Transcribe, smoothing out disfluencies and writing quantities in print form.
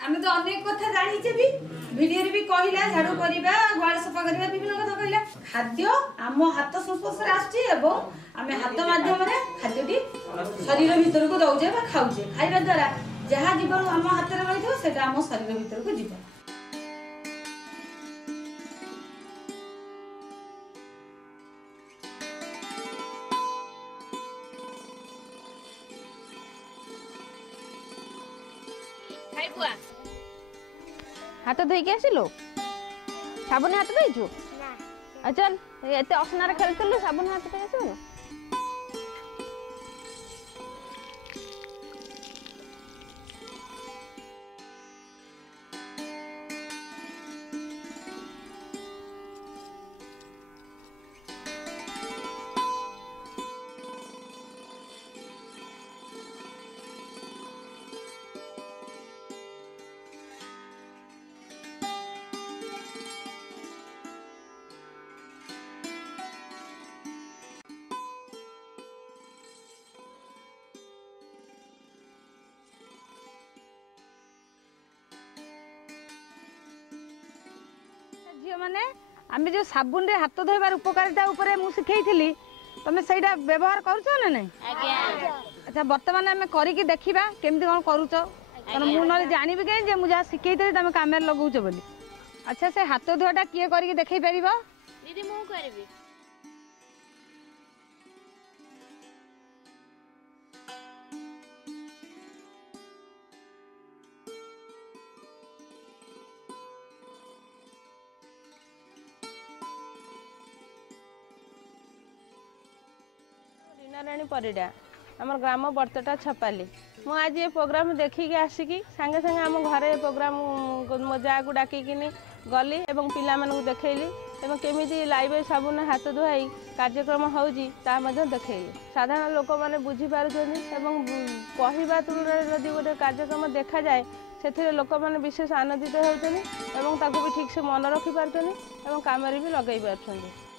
आमे तो अनेक कथा जानिचे भी वीडियो रे भी कहिला झाड़ू करबा गुआल सफा करबा विभिन्न कथा कहिला खाद्य आम हाथ संस्पर्श रे आछि एवं आमे हाथ माध्यम रे खाद्यटी शरीर भीतर को दउजे बा खाउजे खाइबा द्वारा जहा जीवन आम हाथ रे रहिथो सेटा आम शरीर भीतर को जीव हाथ धोई के आसिलु साबुन हाथ धोइछु ना चल एते असनार खेलतलु साबुन हाथ धोई आसिबु झियो माने आमे जो साबुन रे हाथ धोइबार उपकारिता ऊपर मु सिखैथिली तमे सेटा व्यवहार करूछो ना नै आज्ञा अच्छा वर्तमान आमे करी की देखिबा केमति कोन करूछो कारण मु न जानिबि के जे मु जा सिखैथिली तमे कामेर लगाउछो बोली अच्छा से हाथ धोटा किए करी की देखै परिबो दीदी मु करबी रीनाराणी परिडा आम ग्राम बर्तटा छपाली मु आज ये प्रोग्राम देखिकी आसिकी सांगे सांगे आम घरे प्रोग्राम मो जा को डाकिनी गली एवं पिला मानू देखैली एवं केमिति लाइव साबुन हाथ धोई कार्यक्रम होउजी ता मध्य देखैली साधारण लोक माने बुझी पारुछन्ती एवं कहवा तुलना यदि गोटे कार्यक्रम देखा जाए से लोक मैंने विशेष आनंदित होती एवं ताको भी ठीक से मन रखी पार्छन्ती एवं काम भी लगे पार्छन्ती।